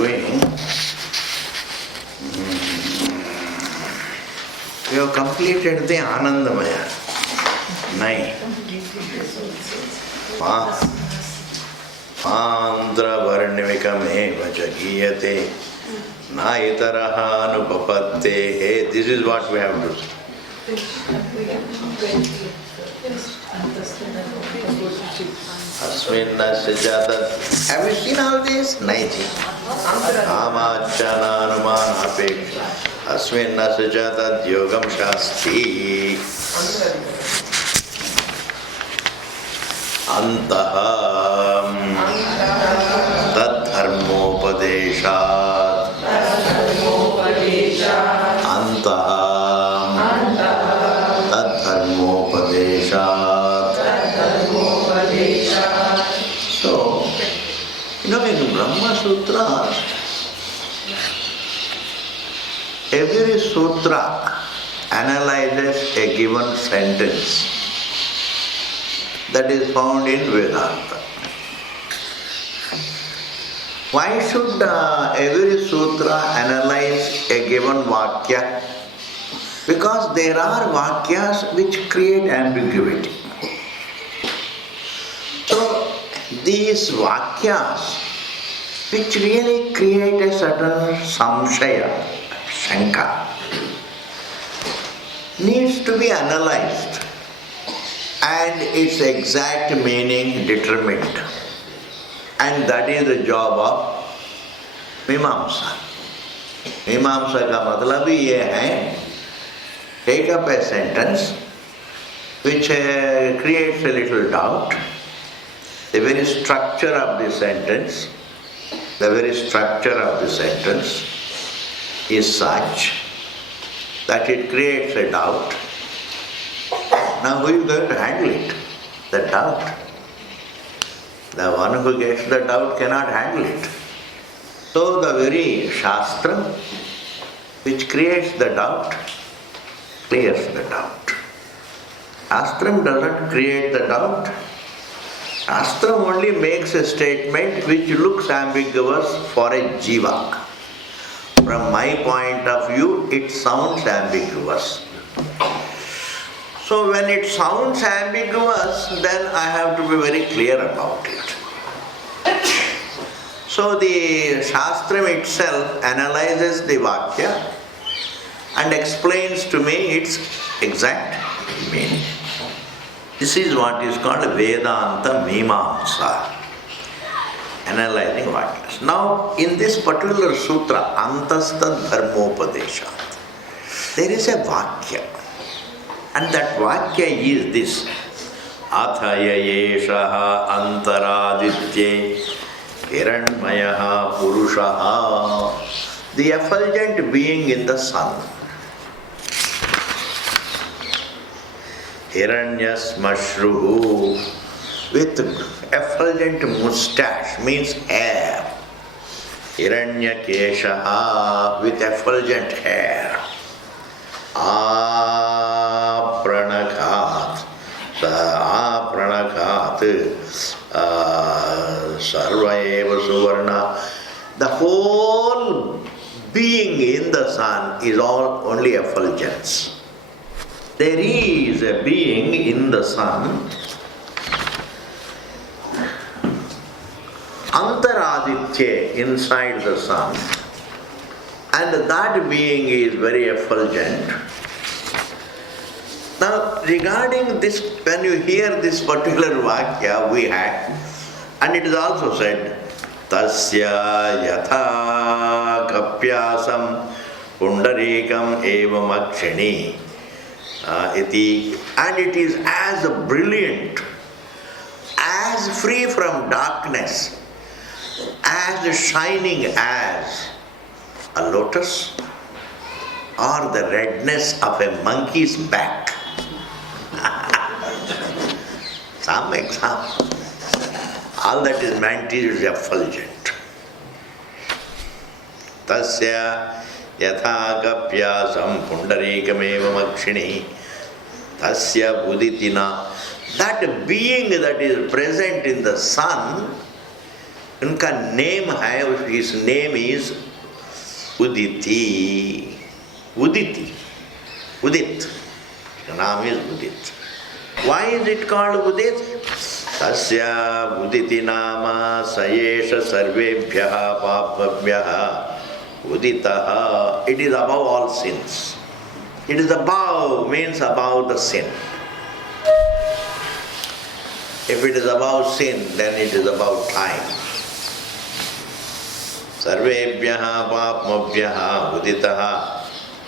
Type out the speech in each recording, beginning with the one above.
doing, we have completed the Anandamaya. 9. Andra Varnivikame Vajagiyate Naitaraha Anupapatte. This is what we have to say. Asminnasya jatat. Have you seen all this? Naiji. Amachananumana apeksha. Asminnasya jatat yogam shasti. Antaha tad dharmopadeshat. Antaha tad dharmopadeshat. So, in Brahma Sutras, every sutra analyzes a given sentence that is found in Vedanta. Why should every sutra analyze a given vakya? Because there are vakyas which create ambiguity. So, these vakyas which really create a certain samshaya, shanka, needs to be analyzed and its exact meaning determined. And that is the job of Mimamsa. Mimamsa ka matlab ye hai, take up a sentence which creates a little doubt. The very structure of the sentence is such that it creates a doubt. Now who is going to handle it? The doubt. The one who gets the doubt cannot handle it. So the very Shastra which creates the doubt, clears the doubt. Shastra doesn't create the doubt. Shastra only makes a statement which looks ambiguous for a jiva. From my point of view, it sounds ambiguous. So when it sounds ambiguous, then I have to be very clear about it. So the Shastra itself analyzes the Vakya and explains to me its exact meaning. This is what is called Vedanta Mimamsa, analyzing Vakyas. Now, in this particular sutra, Antastha Dharmopadesha, there is a Vakya. And that Vakya is this: Athaya yeshaha antaraditye hiranmayaha purushaha. The effulgent being in the sun. Hiranyas mashruhu, with effulgent moustache, means hair. Hiranya keshaha, with effulgent hair. Apranakhat, sarva eva suvarna. The whole being in the sun is all only effulgence. There is a being in the sun, Antaraditya, inside the sun, and that being is very effulgent. Now, regarding this, when you hear this particular Vakya we had, and it is also said, Tasya yatha kapyasam pundarikam evam akshini. And it is as brilliant, as free from darkness, as shining as a lotus or the redness of a monkey's back. Some example. All that is meant is effulgent. Tasya yatha kapyasam pundarikamevam akshini tasya buditina. That being that is present in the sun उनका name है, his name is Uditi. Uditi. Udit. The name is Udit. Why is it called Udit? Tasya Uditi Nama Sayesha Sarvebhyaha Papabhyaha Uditaha. It is above all sins. It is above means above the sin. If it is above sin, then it is above time. Sarvebhyaha papmabhyaha uditaha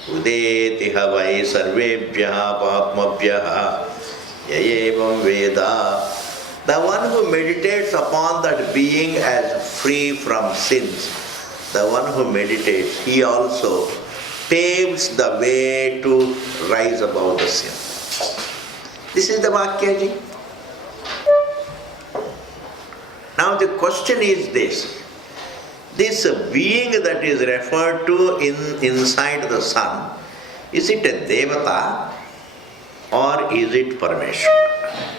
udetiha vai sarvebhyaha papmabhyaha yayevam veda. The one who meditates upon that being as free from sins, the one who meditates, he also paves the way to rise above the sin. This is the Vakyaji. Now the question is this. This being that is referred to inside the sun, is it a Devata or is it Parameshwara?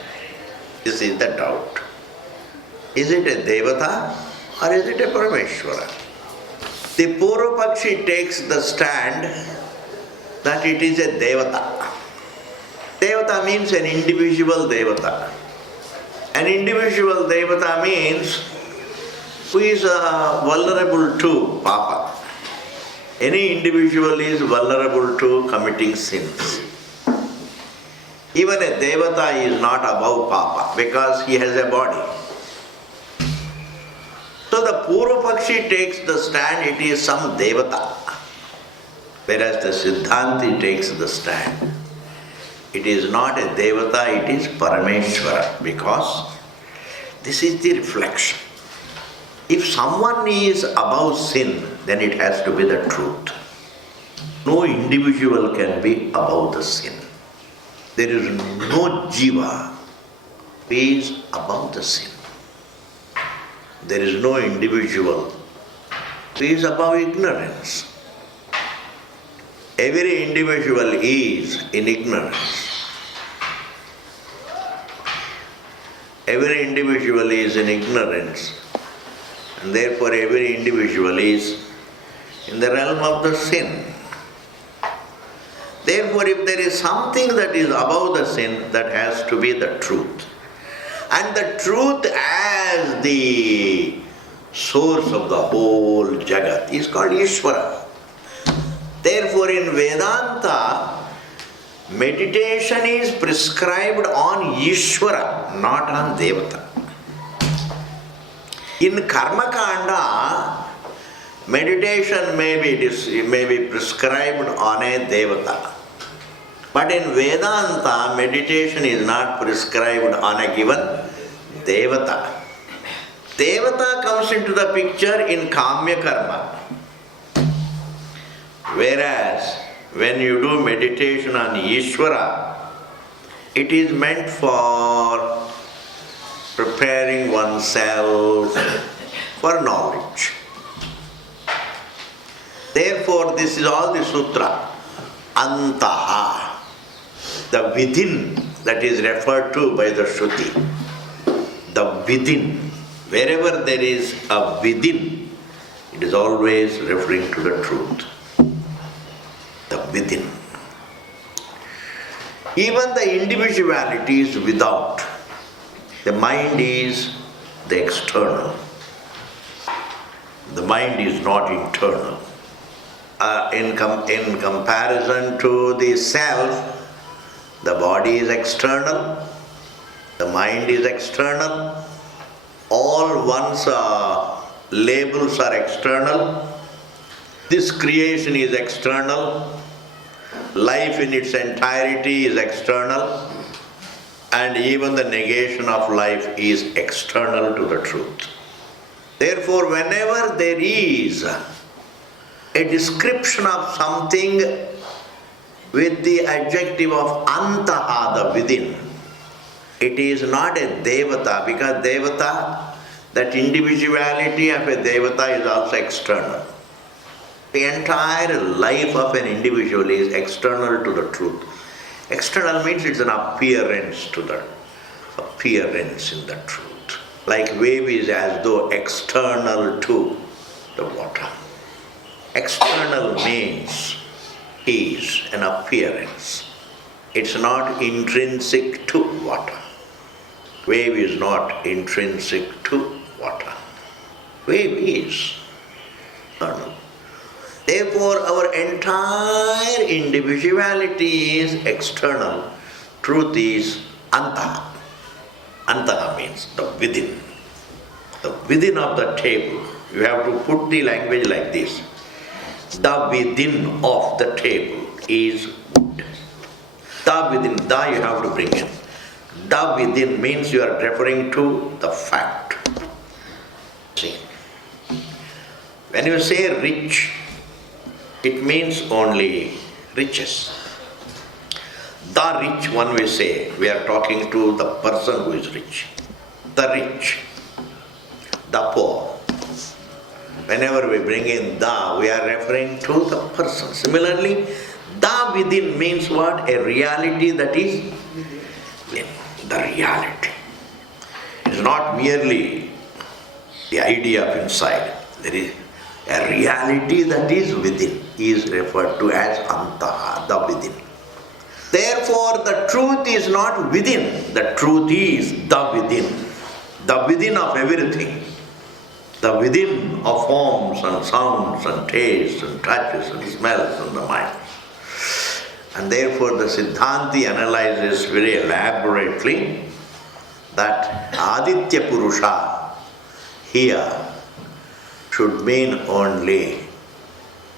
This is the doubt. Is it a Devata or is it a Parameshwara? The Purvapakshi takes the stand that it is a Devata. Devata means an individual Devata. An individual Devata means who is vulnerable to Papa. Any individual is vulnerable to committing sins. Even a Devata is not above Papa because he has a body. So the Purvapakshi takes the stand, it is some Devata. Whereas the Siddhanti takes the stand. It is not a Devata, it is Parameshwara, because this is the reflection. If someone is above sin, then it has to be the truth. No individual can be above the sin. There is no jiva who is above the sin. There is no individual who is above ignorance. Every individual is in ignorance. Every individual is in ignorance, and therefore every individual is in the realm of the sin. Therefore, if there is something that is above the sin, that has to be the truth. And the truth as the source of the whole Jagat is called Ishvara. Therefore, in Vedanta, meditation is prescribed on Ishvara, not on Devata. In Karma Kanda, meditation may be prescribed on a Devata. But in Vedanta, meditation is not prescribed on a given Devata. Devata comes into the picture in Kamya Karma. Whereas, when you do meditation on Ishvara, it is meant for preparing oneself for knowledge. Therefore, this is all the sutra. Antaha, the within that is referred to by the Shruti. The within. Wherever there is a within, it is always referring to the truth. The within. Even the individuality is without. The mind is the external. The mind is not internal. In comparison to the self, the body is external, the mind is external, all one's labels are external, this creation is external, life in its entirety is external, and even the negation of life is external to the truth. Therefore, whenever there is a description of something with the adjective of antaha, the within, it is not a devata, because devata, that individuality of a devata is also external. The entire life of an individual is external to the truth. External means it's an appearance to the appearance in the truth. Like wave is as though external to the water. External means is an appearance. It's not intrinsic to water. Wave is not intrinsic to water. Wave is external. Therefore, our entire individuality is external. Truth is antaha. Antaha means the within. The within of the table. You have to put the language like this. The within of the table is wood. The within, the you have to bring in. The within means you are referring to the fact. See, when you say rich, it means only riches. The rich, one we say, we are talking to the person who is rich. The rich, the poor. Whenever we bring in the, we are referring to the person. Similarly, the within means what? A reality that is within. The reality. It is not merely the idea of inside. There is a reality that is within, is referred to as antaha, the within. Therefore, the truth is not within. The truth is the within of everything. The within of forms and sounds and tastes and touches and smells and the mind. And therefore the Siddhanti analyzes very elaborately that Aditya Purusha here should mean only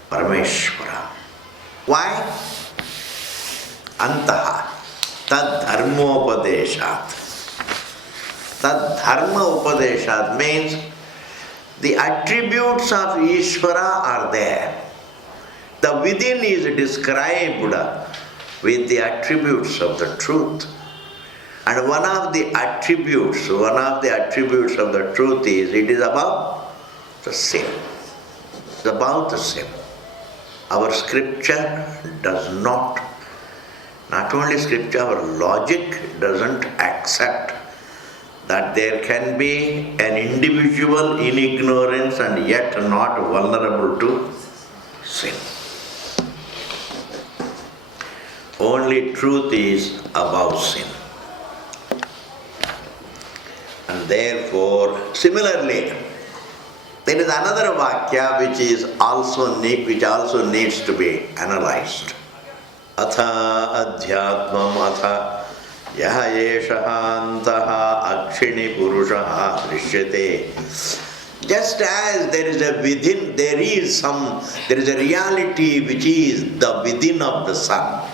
Parameshvara. Why? Antaha, tad dharmopadeshat. Tad dharma upadeshat means the attributes of Ishvara are there. The within is described with the attributes of the truth. And one of the attributes of the truth is, it is about the sin. It's about the sin. Our scripture does not only scripture, our logic doesn't accept that there can be an individual in ignorance and yet not vulnerable to sin. Only truth is above sin. And therefore, similarly, there is another vakya which also needs to be analyzed. Atha adhyatmam atha yaha yeshaha antaha akshini purushaha drishyate. Just as there is a within, there is a reality which is the within of the sun.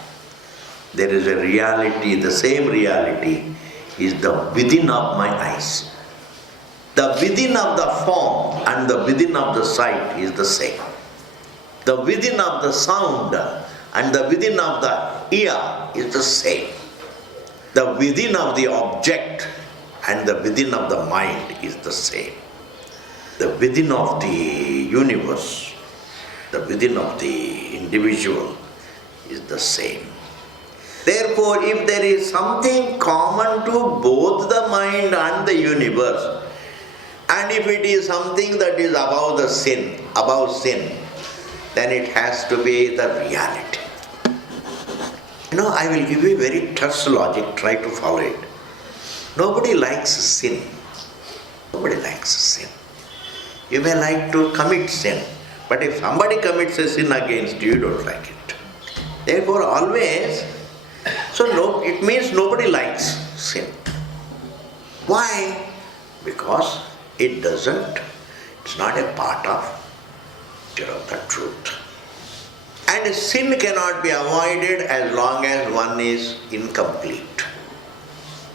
There is a reality, the same reality is the within of my eyes. The within of the form and the within of the sight is the same. The within of the sound and the within of the ear is the same. The within of the object and the within of the mind is the same. The within of the universe, the within of the individual is the same. Therefore, if there is something common to both the mind and the universe, and if it is something that is above sin, then it has to be the reality. I will give you a very terse logic, try to follow it. Nobody likes sin. Nobody likes sin. You may like to commit sin, but if somebody commits a sin against you, you don't like it. Therefore, always, it means nobody likes sin. Why? Because it's not a part of the truth. And sin cannot be avoided as long as one is incomplete.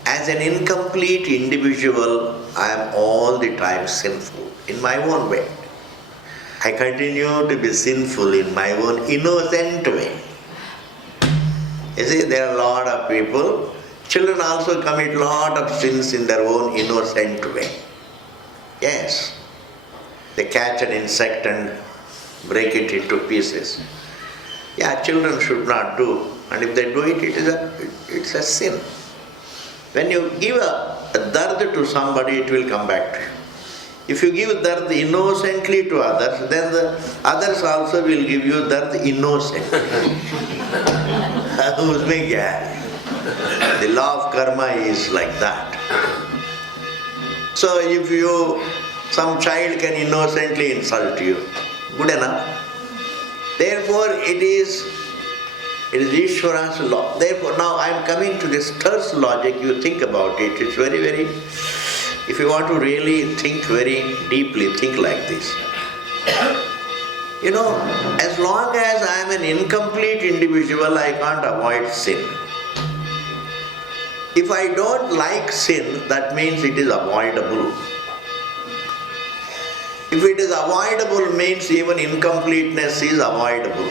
As an incomplete individual, I am all the time sinful in my own way. I continue to be sinful in my own innocent way. You see, there are a lot of people, children also commit a lot of sins in their own innocent way. Yes, they catch an insect and break it into pieces. Yeah, children should not do, and if they do it, it's a sin. When you give a dard to somebody, it will come back to you. If you give dard innocently to others, then the others also will give you dard innocently. Usme kya hai? The law of karma is like that. So if some child can innocently insult you, good enough. Therefore it is Ishvara's law. Therefore now I am coming to this third logic, you think about it. It's very, very, if you want to really think very deeply, think like this. As long as I am an incomplete individual, I can't avoid sin. If I don't like sin, that means it is avoidable. If it is avoidable, means even incompleteness is avoidable.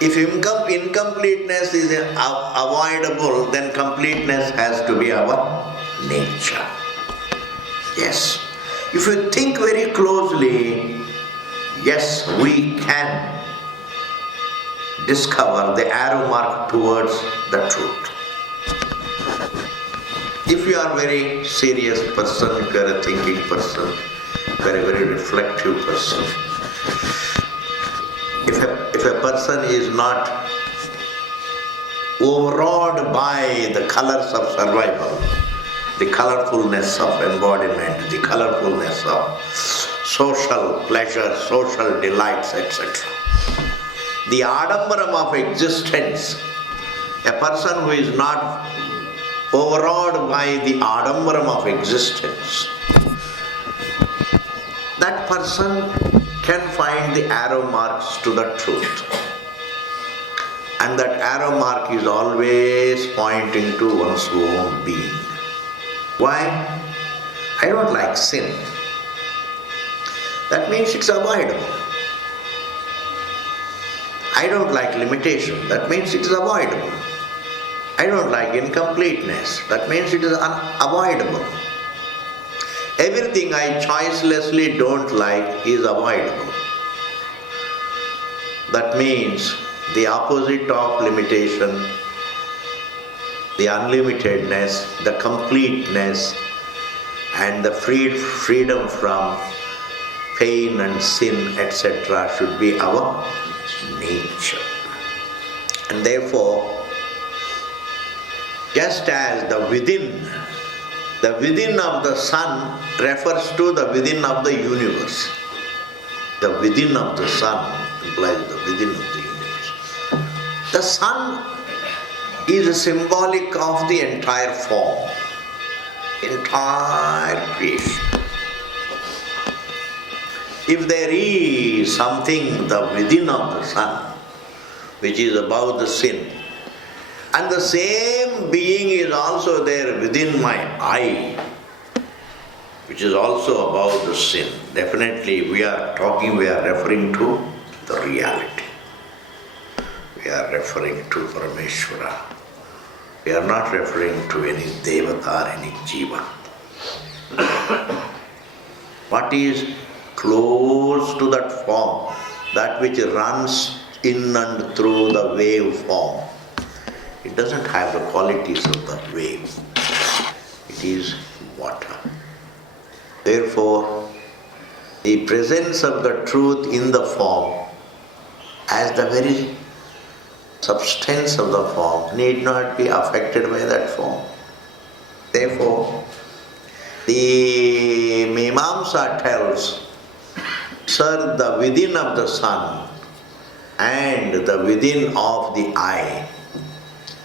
If incompleteness is avoidable, then completeness has to be our nature. Yes. If you think very closely, yes, we can discover the arrow mark towards the truth. If you are a very serious person, if you are a thinking person, very, very reflective person, if a person is not overawed by the colors of survival, the colorfulness of embodiment, the colorfulness of social pleasure, social delights, etc. The adambaram of existence, a person who is not overawed by the adambaram of existence, that person can find the arrow marks to the truth. And that arrow mark is always pointing to one's own being. Why? I don't like sin. That means it's avoidable. I don't like limitation. That means it is avoidable. I don't like incompleteness. That means it is unavoidable. Everything I choicelessly don't like is avoidable. That means the opposite of limitation, the unlimitedness, the completeness, and the freedom from pain and sin, etc. should be our nature. And therefore, just as the within of the sun refers to the within of the universe. The within of the sun implies the within of the universe. The sun is symbolic of the entire form, entire creation. If there is something, the within of the sun, which is above the sin, and the same being is also there within my eye, which is also above the sin. Definitely we are referring to the reality. We are referring to Parameshwara. We are not referring to any Devata or any Jiva. What is close to that form, that which runs in and through the wave form, it doesn't have the qualities of the wave. It is water. Therefore, the presence of the truth in the form as the very substance of the form need not be affected by that form. Therefore, the Mimamsa tells, sir, the within of the sun and the within of the eye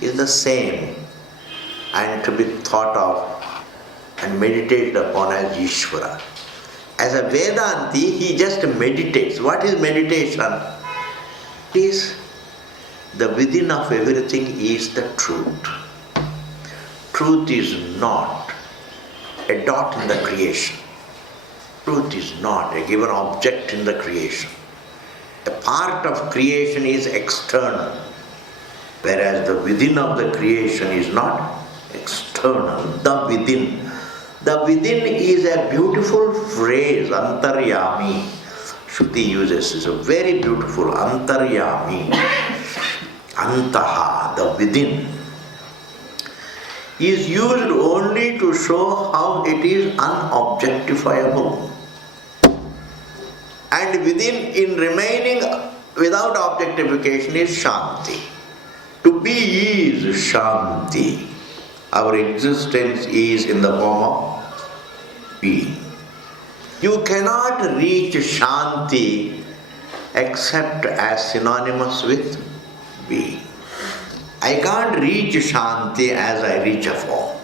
is the same and to be thought of and meditated upon as Ishvara. As a Vedanti, he just meditates. What is meditation? It is the within of everything is the truth. Truth is not a dot in the creation. Truth is not a given object in the creation. A part of creation is external, whereas the within of the creation is not external. The within. The within is a beautiful phrase, antaryami. Shruti uses is a very beautiful antaryami. Antaha, the within. is used only to show how it is unobjectifiable. And in remaining without objectification is Shanti. To be is Shanti. Our existence is in the form of being. You cannot reach Shanti except as synonymous with being. I can't reach Shanti as I reach a form.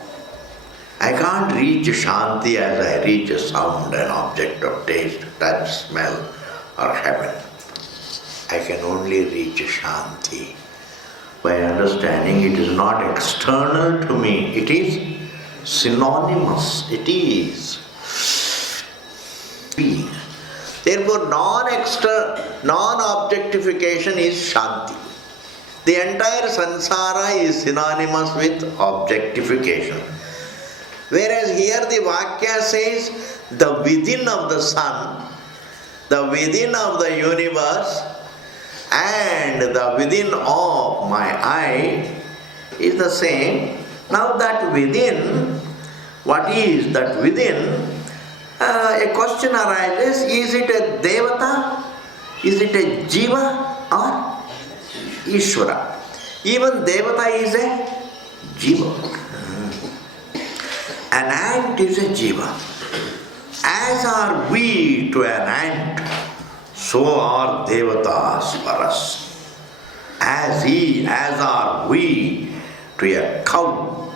I can't reach Shanti as I reach a sound, an object of taste, touch, smell, or heaven. I can only reach Shanti by understanding it is not external to me, it is synonymous, it is being. Therefore, non-objectification is Shanti. The entire samsara is synonymous with objectification. Whereas here the Vakya says, the within of the sun, the within of the universe, and the within of my eye is the same. Now that within, what is that within? A question arises, is it a Devata? Is it a Jiva or Ishvara? Even Devata is a Jiva. An ant is a Jiva. As are we to an ant, so are Devatas for us. As are we to a cow,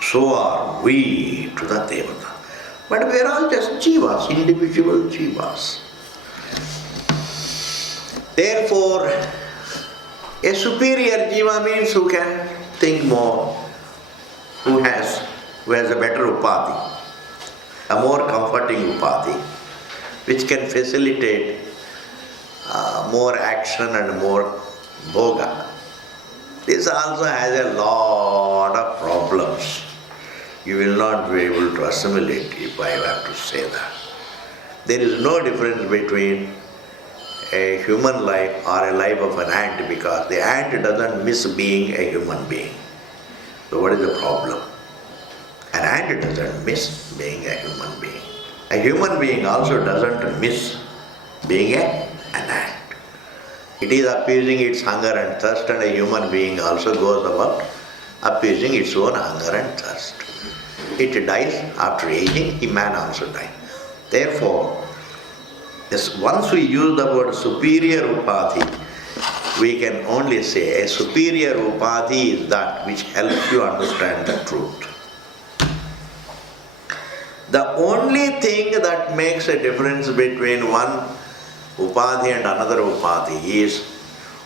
so are we to the Devata. But we are all just Jivas, individual Jivas. Therefore, a superior Jiva means who can think more, who has a better upadhi, a more comforting upadhi, which can facilitate more action and more bhoga. This also has a lot of problems. You will not be able to assimilate if I have to say that. There is no difference between a human life or a life of an ant, because the ant doesn't miss being a human being. So what is the problem? An ant doesn't miss being a human being. A human being also doesn't miss being an ant. It is appeasing its hunger and thirst, and a human being also goes about appeasing its own hunger and thirst. It dies after aging, man also dies. Therefore, once we use the word superior upadhi, we can only say a superior upadhi is that which helps you understand the truth. The only thing that makes a difference between one upadhi and another upadhi is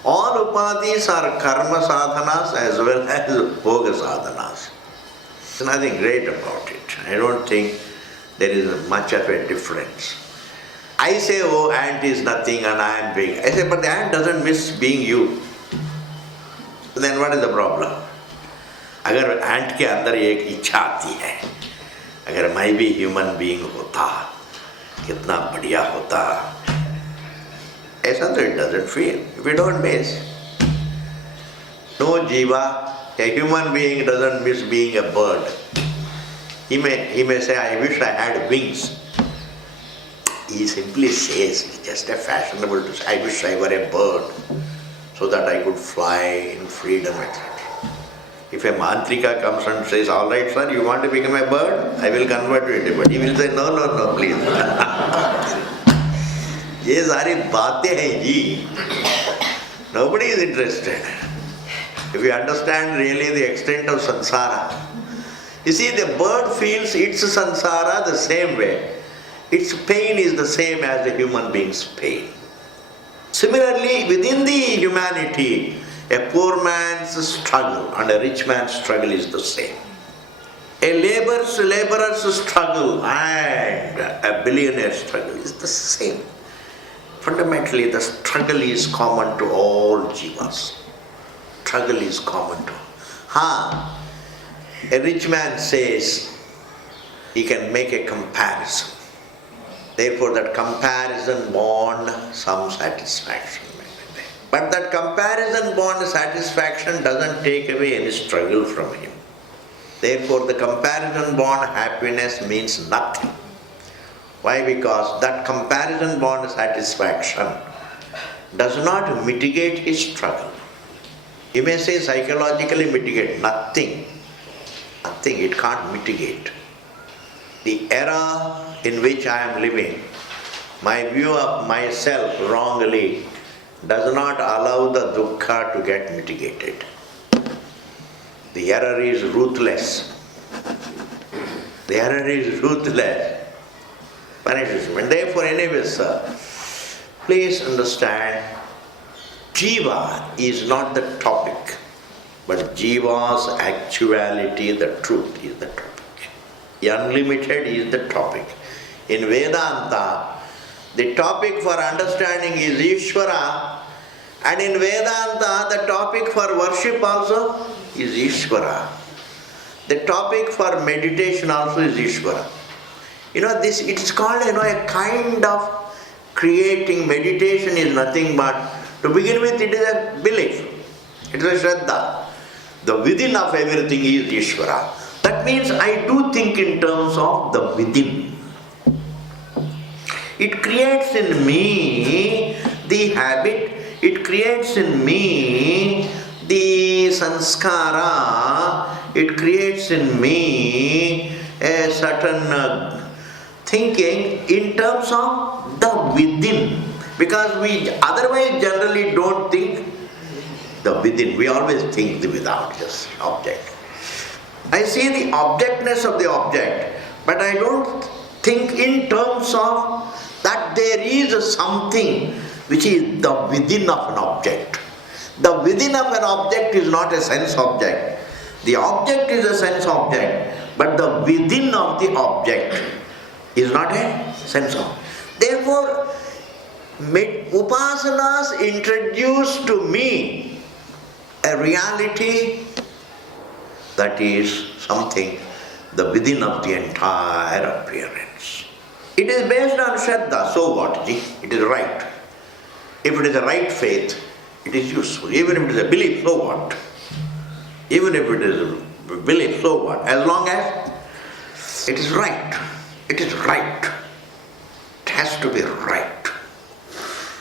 all upadhis are karma sadhanas as well as bhoga sadhanas. There's nothing great about it. I don't think there is much of a difference. I say, oh, ant is nothing and I am big. I say, but the ant doesn't miss being you. Then what is the problem? अगर ant के अंदर एक इच्छा आती है, अगर मैं भी human being होता, कितना बढ़िया होता, ऐसा तो it doesn't feel. If you don't miss, no jiva, a human being doesn't miss being a bird. He may say, I wish I had wings. He simply says, it's just a fashionable to say, I wish I were a bird so that I could fly in freedom, etc. If a mantrika comes and says, all right, sir, you want to become a bird? I will convert you into a bird. He will say, no, please. ये सारी बातें हैं जी. Nobody is interested. If you understand really the extent of samsara, you see, the bird feels its samsara the same way. Its pain is the same as the human being's pain. Similarly, within the humanity, a poor man's struggle and a rich man's struggle is the same. A laborer's struggle and a billionaire's struggle is the same. Fundamentally, the struggle is common to all jivas. Struggle is common to all. A rich man says he can make a comparison. Therefore, that comparison born some satisfaction. But that comparison born satisfaction doesn't take away any struggle from him. Therefore, the comparison-bound happiness means nothing. Why? Because that comparison-bound satisfaction does not mitigate his struggle. You may say psychologically mitigate. Nothing. Nothing. It can't mitigate. The era in which I am living, my view of myself wrongly does not allow the dukkha to get mitigated. The error is ruthless. The error is ruthless. Punishment. Therefore, anyway, sir, please understand, Jiva is not the topic, but Jiva's actuality, the truth, is the topic. The unlimited is the topic. In Vedanta, the topic for understanding is Ishvara, and in Vedanta, the topic for worship also is Ishvara. The topic for meditation also is Ishvara. This, it is called, a kind of creating. Meditation is nothing but, to begin with, it is a belief. It is a Shraddha. The within of everything is Ishvara. That means I do think in terms of the within. It creates in me the habit, it creates in me the sanskara, it creates in me a certain thinking in terms of the within. Because we otherwise generally don't think the within, we always think the without, just object. I see the objectness of the object, but I don't think in terms of that there is something which is the within of an object. The within of an object is not a sense object. The object is a sense object, but the within of the object is not a sense object. Therefore, upasanas introduce to me a reality that is something, the within of the entire appearance. It is based on Shraddha, so what? It is right. If it is a right faith, it is useful. Even if it is a belief, so what? Even if it is a belief, so what? As long as it is right. It is right. It has to be right.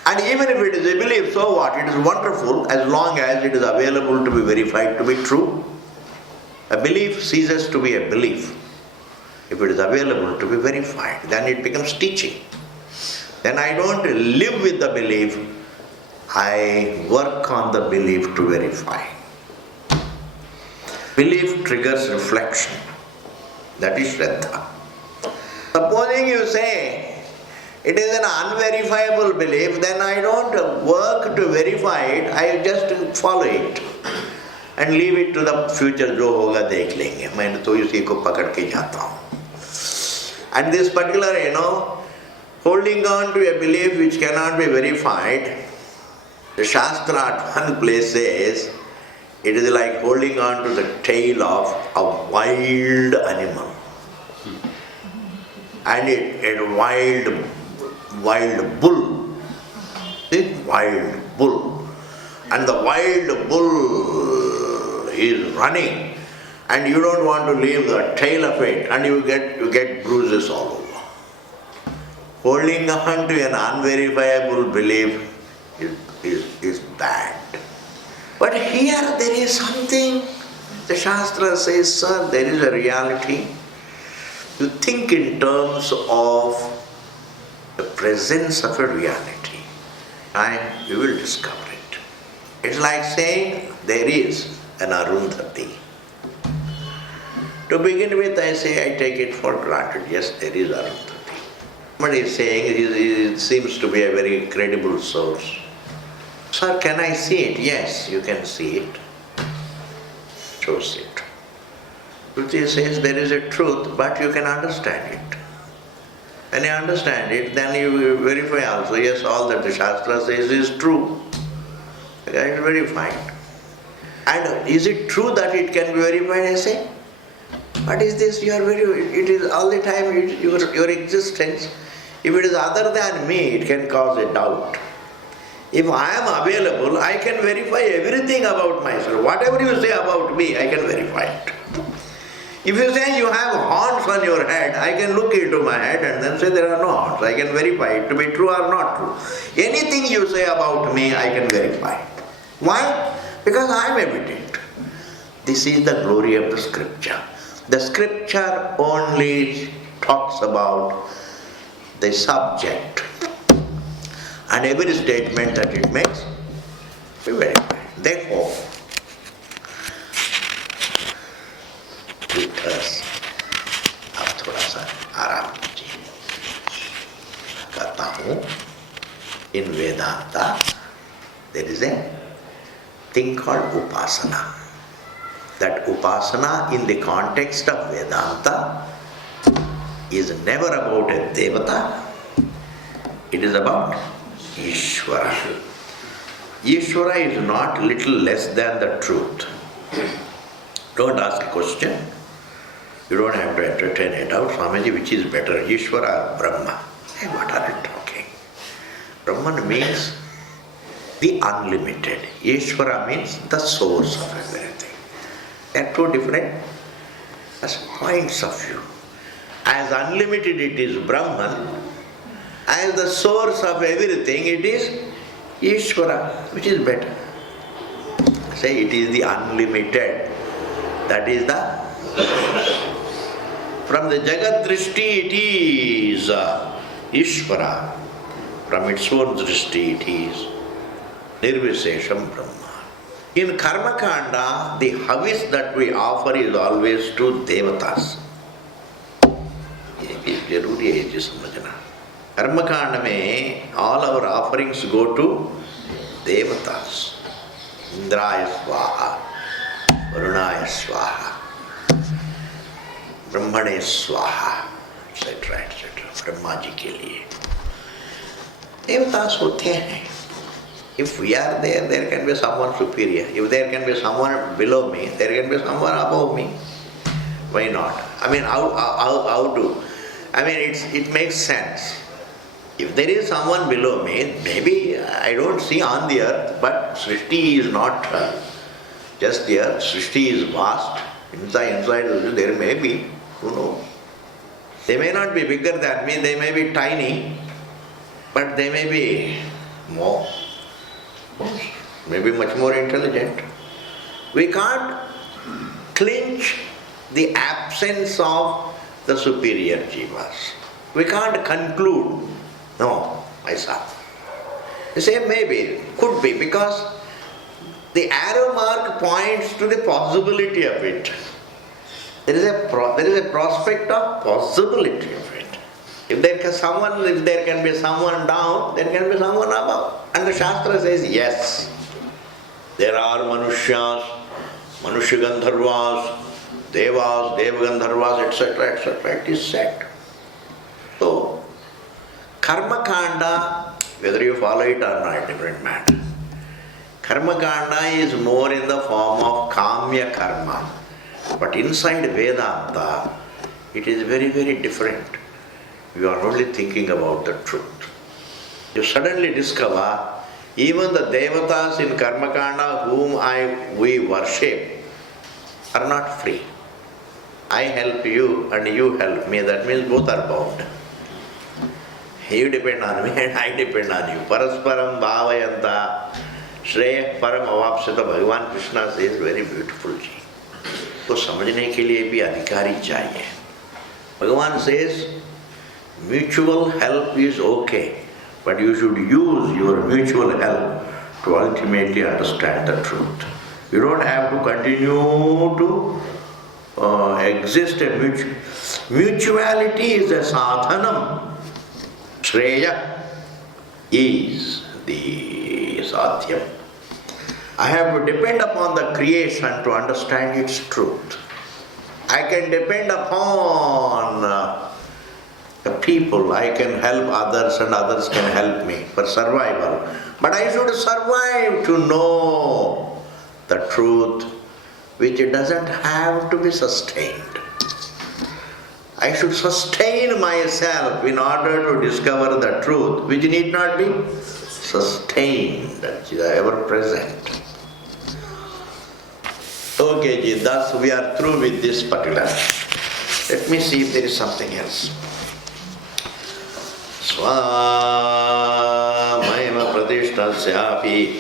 And even if it is a belief, so what? It is wonderful as long as it is available to be verified to be true. A belief ceases to be a belief if it is available to be verified. Then it becomes teaching. Then I don't live with the belief, I work on the belief to verify. Belief triggers reflection. That is Shraddha. Supposing you say it is an unverifiable belief, then I don't work to verify it, I just follow it and leave it to the future. जो होगा देख लेंगे, मैं तो इसी को पकड़ के जाता हूँ. And this particular, holding on to a belief which cannot be verified, the Shastra at one place says, it is like holding on to the tail of a wild animal. And a wild bull. See? Wild bull. And the wild bull is running, and you don't want to leave the tail of it, and you get bruises all over. Holding on to an unverifiable belief is bad. But here there is something, the Shastra says, sir, there is a reality. You think in terms of the presence of a reality, and you will discover it. It's like saying there is an Arundhati. To begin with, I say I take it for granted. Yes, there is Arundhati. But he's saying it seems to be a very credible source. Sir, can I see it? Yes, you can see it. Shows it. Shruti says there is a truth, but you can understand it. When you understand it, then you verify also, yes, all that the Shastra says is true. Okay, it's verified. And is it true that it can be verified? I say, what is this? You are it is all the time your existence. If it is other than me, it can cause a doubt. If I am available, I can verify everything about myself. Whatever you say about me, I can verify it. If you say you have horns on your head, I can look into my head and then say there are no horns. I can verify it to be true or not true. Anything you say about me, I can verify. Why? Because I am evident. This is the glory of the scripture. The scripture only talks about the subject, and every statement that it makes, we verify. Therefore, let us अब थोड़ा सा आराम कीजिए. कहता हूँ, in Vedanta there is a thing called upasana. That upasana in the context of Vedanta is never about a devata, it is about Ishvara. Ishvara is not little less than the truth. Don't ask a question. You don't have to entertain it out. Swamiji, which is better, Ishvara or Brahma? Hey, what are you talking? Brahman means the unlimited. Ishvara means the source of everything. They are two different points of view. As unlimited it is Brahman, as the source of everything it is Ishvara, which is better. Say it is the unlimited. That is the... From the Jagat Drishti it is Ishvara. From its own Drishti it is Nirvishesham Brahma. In Karma Kanda, the havis that we offer is always to Devatas. जरूरी है ये समझना. कर्मकांड में all our offerings go to devatas. Indraya swaha, Varunaya swaha, Brahmane swaha, etc. etc. Brahma ji के लिए देवतास होते हैं. If we are there, there can be someone superior. If there can be someone below me, there can be someone above me. Why not? I mean, how to? I mean, it makes sense. If there is someone below me, maybe I don't see on the earth, but Srishti is not just the earth. Srishti is vast. Inside there may be, who knows? They may not be bigger than me, they may be tiny, but they may be more, maybe much more intelligent. We can't clinch the absence of the superior jivas. We can't conclude, no, I saw. You say maybe, could be, because the arrow mark points to the possibility of it. There is a prospect of possibility of it. If there can be someone down, there can be someone above. And the Shastra says, yes, there are Manushyas, Manusya Gandharvas, Devas, Devagandharvas, etc., etc. It is said. So, Karma Kanda, whether you follow it or not, different matter. Karma Kanda is more in the form of Kamya Karma. But inside Vedanta, it is very, very different. You are only thinking about the truth. You suddenly discover even the Devatas in Karma Kanda whom we worship are not free. I help you and you help me, that means both are bound. You depend on me and I depend on you. Parasparam bhavayanta Shreya param avapsata, Bhagavan Krishna says very beautifully. तो समझने के लिए भी अधिकारी चाहिए. भगवान says mutual help is okay, but you should use your mutual help to ultimately understand the truth. You don't have to continue to exist a mutuality is a sadhanam. Shreya is the sadhyam. I have to depend upon the creation to understand its truth. I can depend upon the people. I can help others and others can help me for survival. But I should survive to know the truth, which doesn't have to be sustained. I should sustain myself in order to discover the truth, which need not be sustained, that is ever present. Okay, thus we are through with this particular Let me see if there is something else. Swamayva pratishtasyapi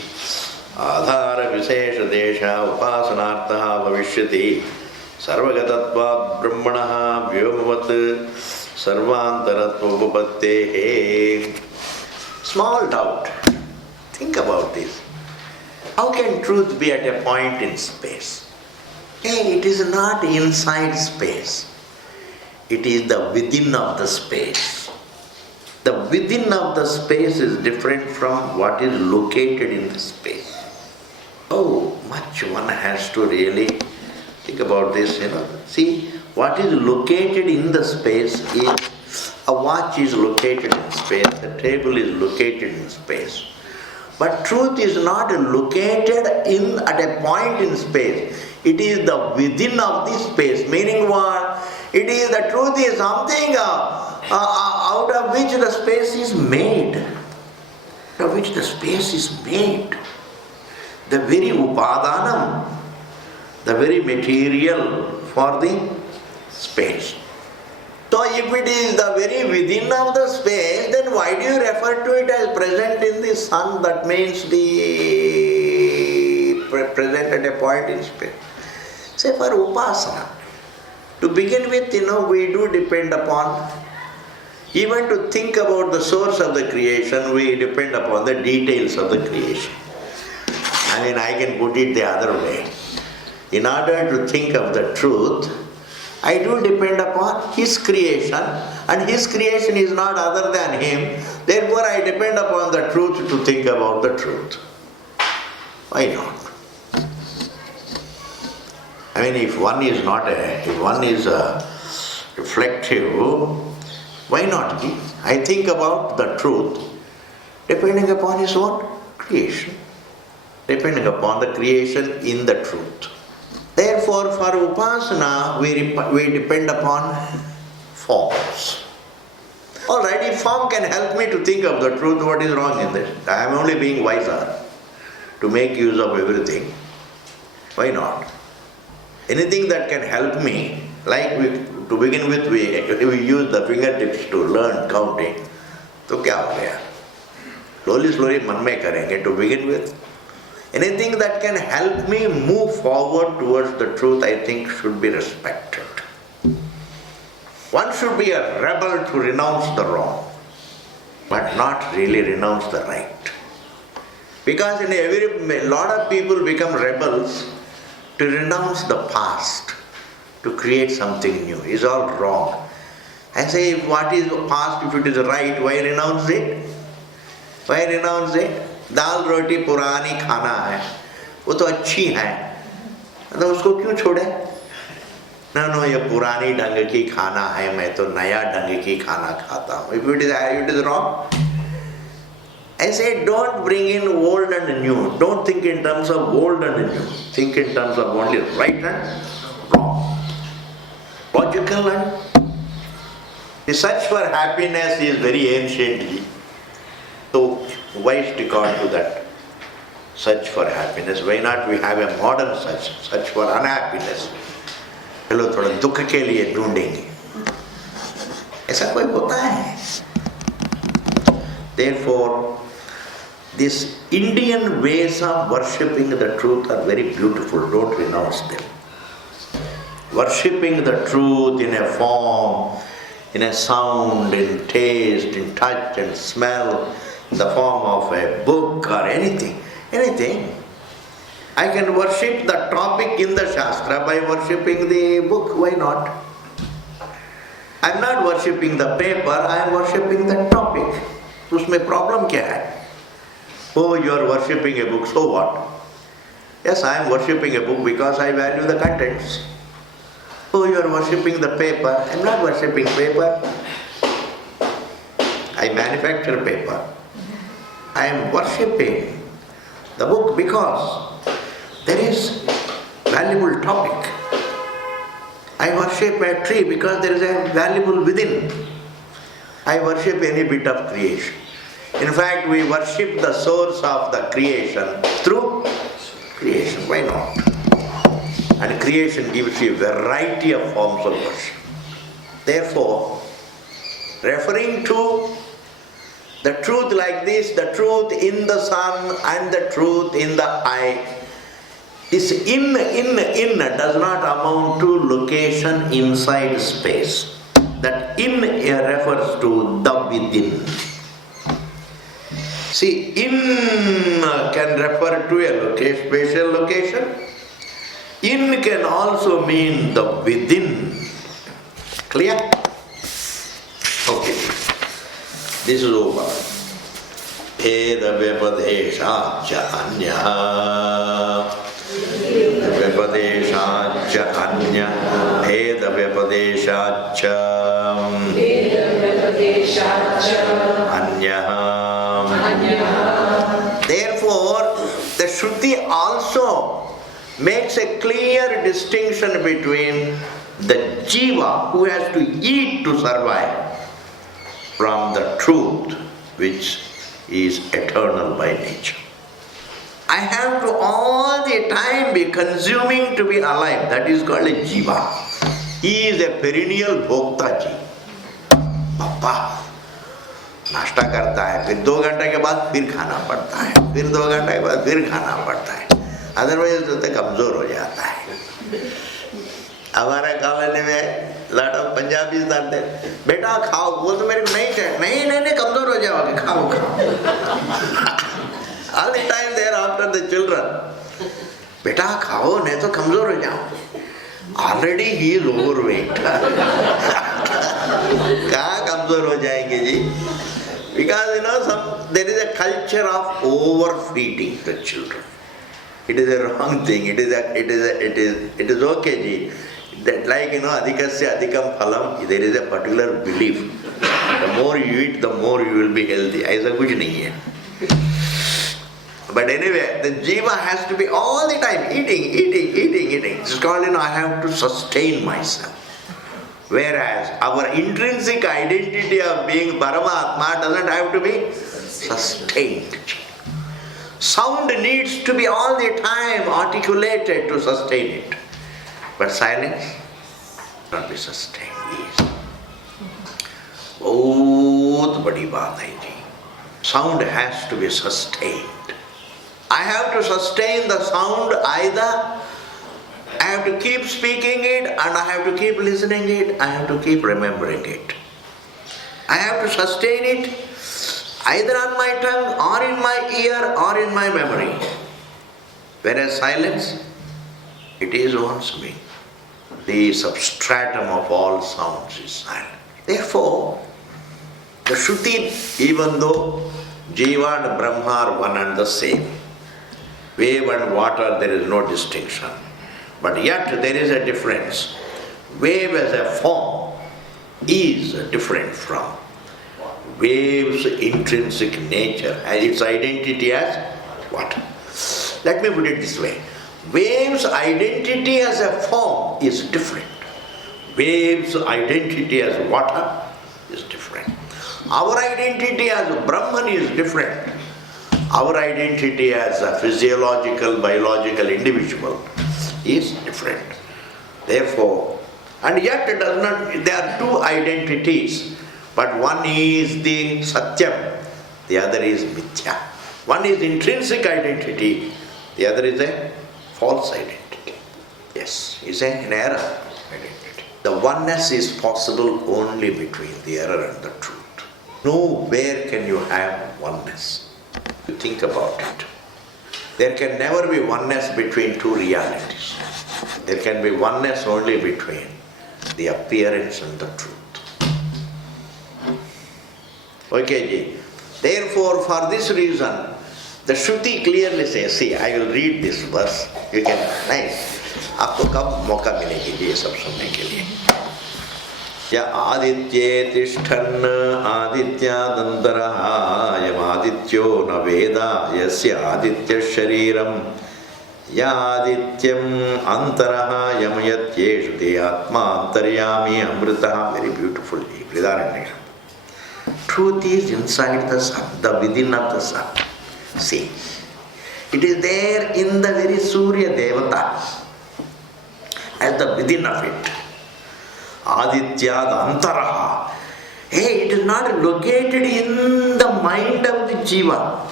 adhara vishesha desha upasanartha bhavishyati sarvagatatvat brahmanaha vyomvat sarvantaratva upapattehe. Small doubt. Think about this. How can truth be at a point in space? Hey, it is not inside space. It is the within of the space. The within of the space is different from what is located in the space. Oh, much one has to really think about this, See, what is located in the space is, a watch is located in space, a table is located in space. But truth is not located at a point in space. It is the within of the space. Meaning what? It is the truth is something out of which the space is made. Out of which the space is made. The very upadanam, the very material for the space. So if it is the very within of the space, then why do you refer to it as present in the sun? That means the present at a point in space. Say for upasana, to begin with, we do depend upon, even to think about the source of the creation, we depend upon the details of the creation. I can put it the other way. In order to think of the truth, I do depend upon His creation, and His creation is not other than Him. Therefore, I depend upon the truth to think about the truth. Why not? If one is reflective, why not? I think about the truth depending upon His own creation, depending upon the creation in the truth. Therefore, for upasana, we depend upon forms. Alright, if form can help me to think of the truth, what is wrong in this? I am only being wiser to make use of everything. Why not? Anything that can help me, to begin with, we use the fingertips to learn counting. So, क्या हो गया? Slowly मन में करेंगे to begin with. Anything that can help me move forward towards the truth, I think should be respected. One should be a rebel to renounce the wrong, but not really renounce the right. Because a lot of people become rebels to renounce the past, to create something new. It's all wrong. I say, what is the past? If it is right, why renounce it? Why renounce it? दाल रोटी पुरानी खाना है, वो तो अच्छी है, तो उसको क्यों छोड़े? No, ये पुरानी ढंग की खाना है, मैं तो नया ढंग की खाना खाता हूँ. If it is wrong, I say don't bring in old and new. Don't think in terms of old and new. Think in terms of only right and wrong. Logical and the search for happiness is very ancient. So why stick on to that search for happiness? Why not we have a modern search for unhappiness? चलो थोड़ा दुख के लिए ढूंढेंगे. ऐसा कोई होता है? Therefore, these Indian ways of worshipping the truth are very beautiful. Don't renounce them. Worshipping the truth in a form, in a sound, in taste, in touch and smell, in the form of a book or anything. I can worship the topic in the Shastra by worshipping the book. Why not? I am not worshipping the paper, I am worshipping the topic. उसमें problem क्या है? Oh, you are worshipping a book, so what? Yes, I am worshipping a book because I value the contents. Oh, you are worshipping the paper. I am not worshipping paper. I manufacture paper. I am worshipping the book because there is valuable topic. I worship a tree because there is a valuable within. I worship any bit of creation. In fact, we worship the source of the creation through creation. Why not? And creation gives you a variety of forms of worship. Therefore, referring to the truth like this, the truth in the sun and the truth in the eye, this in does not amount to location inside space. That in refers to the within. See, in can refer to a spatial location. In can also mean the within. Clear? Okay. This is over. Eda vyapadeshacha anya. Vyapadeshacha anya. Eda vyapadeshacha anya. Therefore, the Shruti also makes a clear distinction between the jiva who has to eat to survive from the truth which is eternal by nature. I have to all the time be consuming to be alive. That is called a jiva. He is a perennial bhokta ji. Papa नाश्ता करता है, फिर 2 घंटे के बाद फिर खाना पड़ता है, फिर 2 घंटे के बाद फिर खाना पड़ता है, अदरवाइज तो कमजोर हो जाता है. हमारे कॉलोनी में लॉट ऑफ पंजाबी आते, बेटा खाओ, वो तो मेरे को नहीं चाहिए, नहीं कमजोर हो जाओगे, खाओ. All the time they are after the children. बेटा खाओ नहीं तो कमजोर हो जाओ. Already he is overweight. कहाँ कमजोर हो जाएंगे जी? Because there is a culture of overfeeding the children. It is a wrong thing. It is okay ji. That like adhikasya adhikam phalam, there is a particular belief. The more you eat, the more you will be healthy. ऐसा कुछ नहीं है. But anyway, the jiva has to be all the time eating. It's called, I have to sustain myself. Whereas our intrinsic identity of being Paramatma doesn't have to be sustained. Sound needs to be all the time articulated to sustain it. But silence cannot be sustained. Yes. बहुत बड़ी बात है जी. Sound has to be sustained. I have to sustain the sound either I have to keep speaking it and I have to keep listening it, I have to keep remembering it. I have to sustain it either on my tongue or in my ear or in my memory. Whereas silence, it is once me. The substratum of all sounds is silence. Therefore, the Shruti, even though Jiva and Brahma are one and the same, wave and water, there is no distinction. But yet there is a difference. Wave as a form is different from wave's intrinsic nature and its identity as water. Let me put it this way. Wave's identity as a form is different. Wave's identity as water is different. Our identity as Brahman is different. Our identity as a physiological, biological individual is different. Therefore, and yet it does not, there are two identities, but one is the Satyam, the other is Mithya. One is intrinsic identity, the other is a false identity. Yes, is an error identity. The oneness is possible only between the error and the truth. Nowhere can you have oneness. You think about it. There can never be oneness between two realities. There can be oneness only between the appearance and the truth. Okay, ji. Therefore, for this reason, the Shruti clearly says, see, I will read this verse. You can, nice. आपको कब मौका मिलेगी ये सब सुनने के लिए? या आदित्ये तिष्ठन् आदित्यादन्तरः यम् आदित्यो न वेदा यस्य आदित्य शरीरं या आदित्यम् अंतरः यम् यत्येषु ते आत्मा अंतर्यामी अमृतः. Very beautiful. Vridaranyaka. Truth is inside the sun, the within of the sun. See, it is there in the very Surya Devata, as the within of it. Adityad antaraha. Hey, it is not located in the mind of the jiva.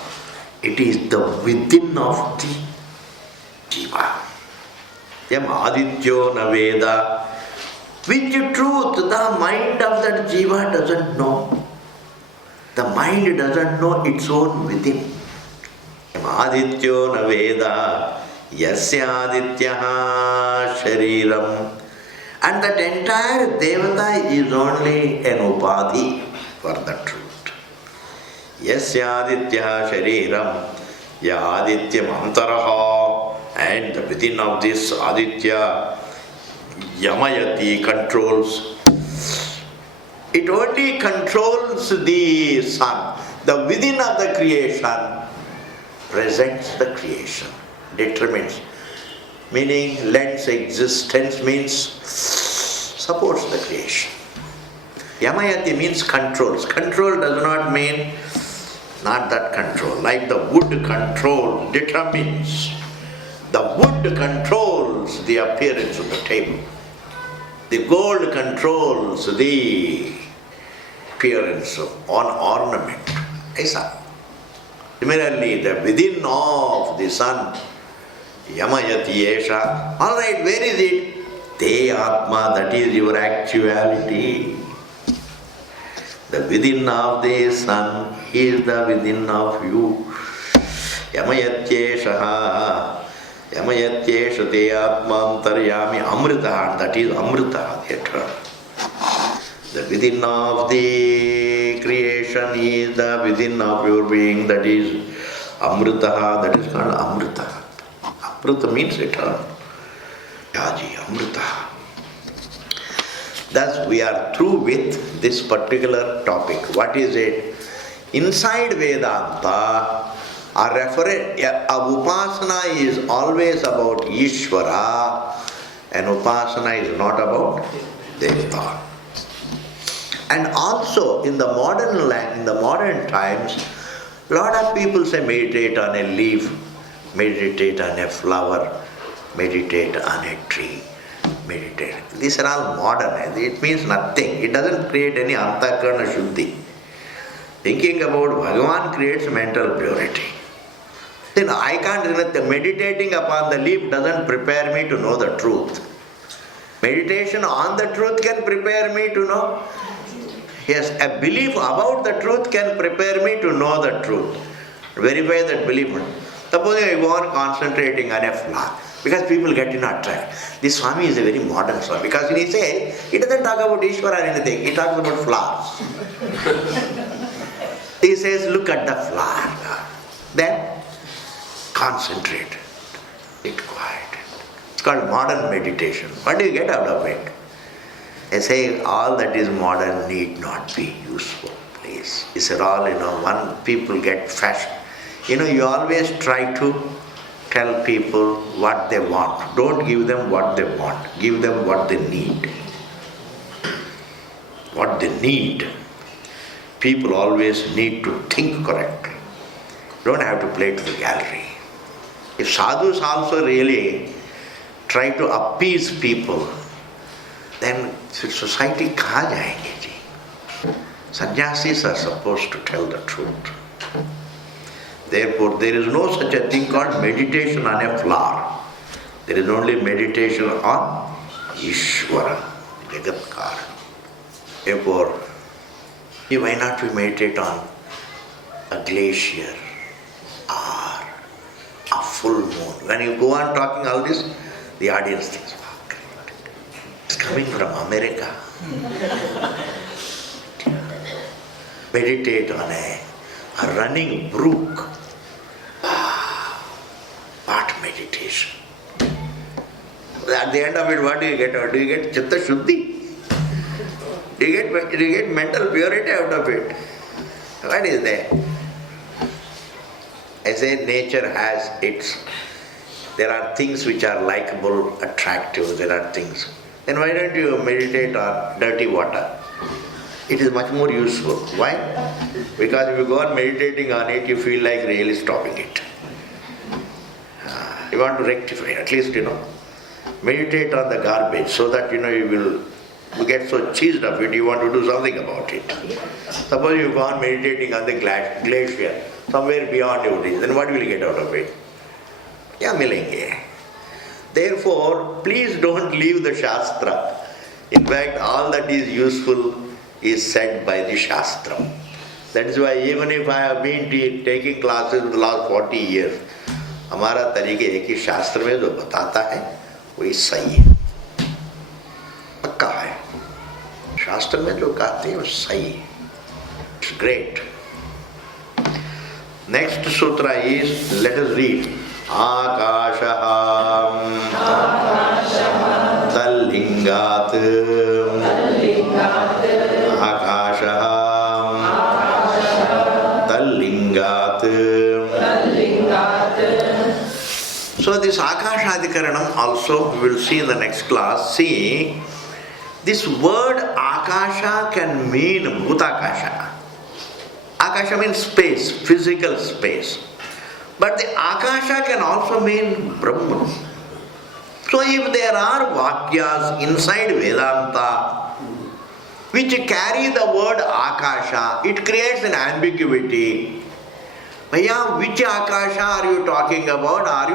It is the within of the jiva. Yam adityo na veda. Which truth the mind of that jiva doesn't know. The mind doesn't know its own within. Adityo na veda yasya adityaha shariram. And that entire devata is only an upadhi for the truth. Yasya adityaha shariram ya adityam antaraha. And within of this aditya yamayati controls. It only controls the sun. The within of the creation presents the creation, determines. Meaning, lends existence means supports the creation. Yamayati means controls. Control does not mean not that control. Like the wood control determines. The wood controls the appearance of the table. The gold controls the appearance of an ornament. Aisa. Similarly, the within of the sun, Yamayati Esha. Alright, where is it? Te Atma, that is your actuality. The within of the sun is the within of you. Yamayatyesha. Yamayatyesha te Atma antaryami amrita. That is Amrita, the eternal. The within of the creation is the within of your being, that is Amrita, that is called Amrita. Amrita means eternal. Yaji, Amrita. Thus we are through with this particular topic. What is it? Inside Vedanta, a upasana is always about Ishvara, and upasana is not about Devata. And also in the modern times, lot of people say meditate on a leaf, meditate on a flower, meditate on a tree, meditate. These are all modern. It means nothing. It doesn't create any antakarna shuddhi. Thinking about Bhagavan creates mental purity. Then I can't, meditating upon the leaf doesn't prepare me to know the truth. Meditation on the truth can prepare me to know. Yes, a belief about the truth can prepare me to know the truth. Verify that belief. Suppose I go on concentrating on a flower, because people get in attract. This Swami is a very modern Swami, because when he says, he doesn't talk about Ishvara or anything, he talks about flowers. He says, look at the flower. Then, concentrate. Sit quiet. It's called modern meditation. What do you get out of it? I say all that is modern need not be useful, please. These are all, one people get fashion. You always try to tell people what they want. Don't give them what they want. Give them what they need. What they need. People always need to think correctly. Don't have to play to the gallery. If sadhus also really try to appease people, then society kaha jayenge ji. Sannyasis are supposed to tell the truth. Therefore, there is no such a thing called meditation on a flower. There is only meditation on Ishvara, Jagatkara. Therefore, why not we meditate on a glacier or a full moon? When you go on talking all this, the audience thinks, wow, great. It's coming from America. Meditate on a running brook. What meditation? At the end of it, what do you get? Do you get Chitta Shuddhi? Do you get mental purity out of it? What is there? I say nature has its... There are things which are likable, attractive, there are things. Then why don't you meditate on dirty water? It is much more useful. Why? Because if you go on meditating on it, you feel like really stopping it. You want to rectify, at least, meditate on the garbage so that, you will You get so cheesed up it, you want to do something about it. Suppose you've gone meditating on the glacier, somewhere beyond it is, then what will you get out of it? Yeah, milenge. Therefore, please don't leave the Shastra. In fact, all that is useful is said by the Shastra. That is why even if I have been taking classes for the last 40 years, हमारा तरीके है कि शास्त्र में जो बताता है वही सही है, पक्का है. शास्त्र में जो कहते हैं वो सही है. It's great. Next sutra is, let us read. Akashaham tallingat Akashaham tallingat. So this Akashadikaranam also we will see in the next class. See, this word Akasha can mean Bhutakasha. Akasha means space, physical space. But the Akasha can also mean Brahman. So if there are Vakyas inside Vedanta which carry the word Akasha, it creates an ambiguity. Bhaiya, which Akasha are you talking about?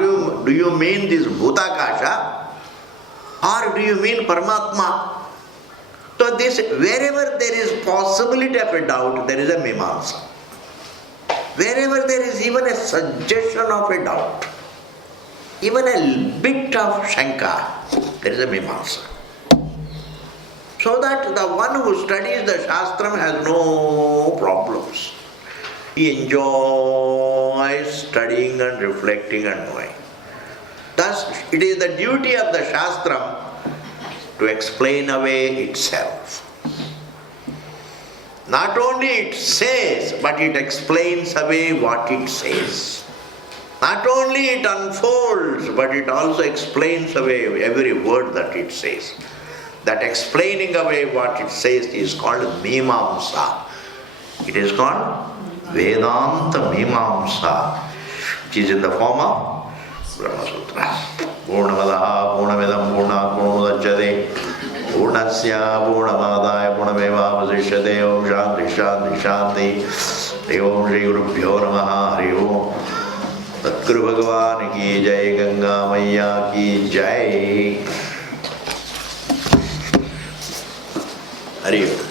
Do you mean this Bhutakasha? Or do you mean Paramatma? So this, wherever there is possibility of a doubt, there is a Mimamsa. Wherever there is even a suggestion of a doubt, even a bit of Shanka, there is a Mimamsa. So that the one who studies the Shastram has no problems. He enjoys studying and reflecting and knowing. Thus, it is the duty of the Shastram to explain away itself. Not only it says, but it explains away what it says. Not only it unfolds, but it also explains away every word that it says. That explaining away what it says is called Mimamsa. It is called Vedanta Mimamsa, which is in the form of BRAHMASUTRAS. Purnamadaha Purnamidam Purnat Purnamudachyate Purnasya Purnamadaya Purnamevavasishyate. Om Shanti Shanti Shanti. Om Shri Gurubhyo Namaha. Hari Om. Satguru Bhagavan ki Jai, Ganga Maiya ki Jai. Hari Om.